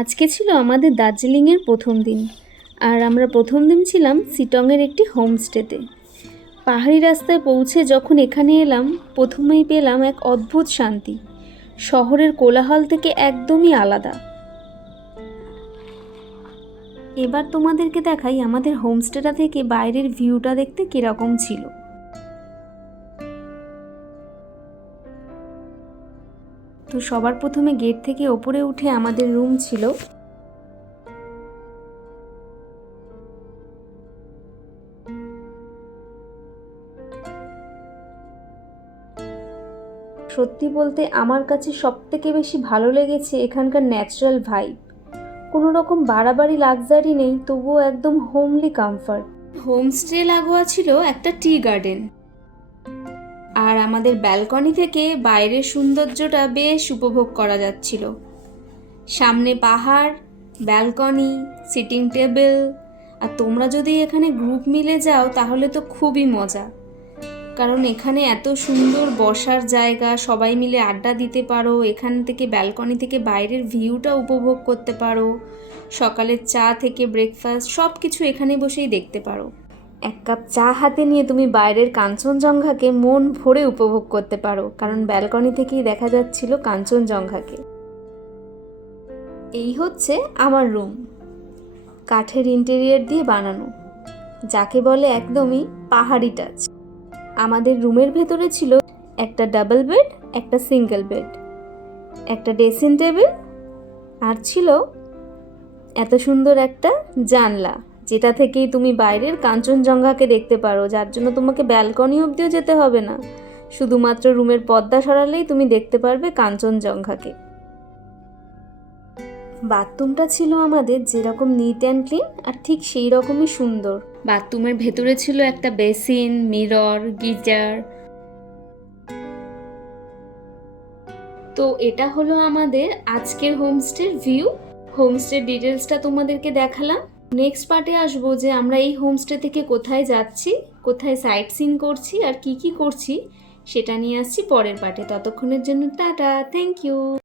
আজকে ছিল আমাদের দার্জিলিংয়ের প্রথম দিন। আর আমরা প্রথম দিন ছিলাম শিটংয়ের একটি হোমস্টেতে। পাহাড়ি রাস্তায় পৌঁছে যখন এখানে এলাম, প্রথমেই পেলাম এক অদ্ভুত শান্তি। শহরের কোলাহল থেকে একদমই আলাদা। এবার তোমাদেরকে দেখাই আমাদের হোমস্টেটা থেকে বাইরের ভিউটা দেখতে কীরকম ছিল। তো সবার প্রথমে গেট থেকে ওপরে উঠে আমাদের রুম ছিল। সত্যি বলতে আমার কাছে সবথেকে বেশি ভালো লেগেছে এখানকার ন্যাচারাল ভাইব। কোনো রকম বাড়াবাড়ি লাক্সারি নেই, তবুও একদম হোমলি কমফর্ট। হোমস্টে লাগোয়া ছিল একটা টি গার্ডেন, আর আমাদের ব্যালকনি থেকে বাইরের সৌন্দর্যটা বেশ উপভোগ করা যাচ্ছিল। সামনে পাহাড়, ব্যালকনি, সিটিং টেবিল, আর তোমরা যদি এখানে গ্রুপ মিলে যাও তাহলে তো খুবই মজা, কারণ এখানে এত সুন্দর বসার জায়গা, সবাই মিলে আড্ডা দিতে পারো, এখান থেকে ব্যালকনি থেকে বাইরের ভিউটা উপভোগ করতে পারো, সকালের চা থেকে ব্রেকফাস্ট সব কিছু এখানে বসেই দেখতে পারো। এক কাপ চা হাতে নিয়ে তুমি বাইরের কাঞ্চনজঙ্ঘাকে মন ভরে উপভোগ করতে পারো, কারণ ব্যালকনি থেকেই দেখা যাচ্ছিল কাঞ্চনজঙ্ঘাকে। এই হচ্ছে আমার রুম, কাঠের ইন্টেরিয়ার দিয়ে বানানো, যাকে বলে একদমই পাহাড়ি টাচ। আমাদের রুমের ভেতরে ছিল একটা ডাবল বেড, একটা সিঙ্গেল বেড, একটা ড্রেসিং টেবিল, আর ছিল এত সুন্দর একটা জানলা, যেটা থেকেই তুমি বাইরের কাঞ্চনজঙ্ঘাকে দেখতে পারো, যার জন্য তোমাকে ব্যালকনি অবধিও যেতে হবে না, শুধুমাত্র রুমের পর্দা সরালেই তুমি দেখতে পারবে কাঞ্চনজঙ্ঘাকে। বাথরুমটা ছিল আমাদের যেরকম নিট অ্যান্ড ক্লিন, আর ঠিক সেই রকমই সুন্দর। বাথরুমের ভেতরে ছিল একটা বেসিন, মিরর, গিজার। তো এটা হলো আমাদের আজকের হোমস্টের ভিউ। হোমস্টের ডিটেলসটা তোমাদেরকে দেখালাম। নেক্সট পার্টে আসবো যে আমরা এই হোমস্টে থেকে কোথায় যাচ্ছি, কোথায় সাইট সিন করছি, আর কি কি করছি সেটা নিয়ে আসছি পরের পার্টে। ততক্ষণের জন্য টাটা, থ্যাংক ইউ।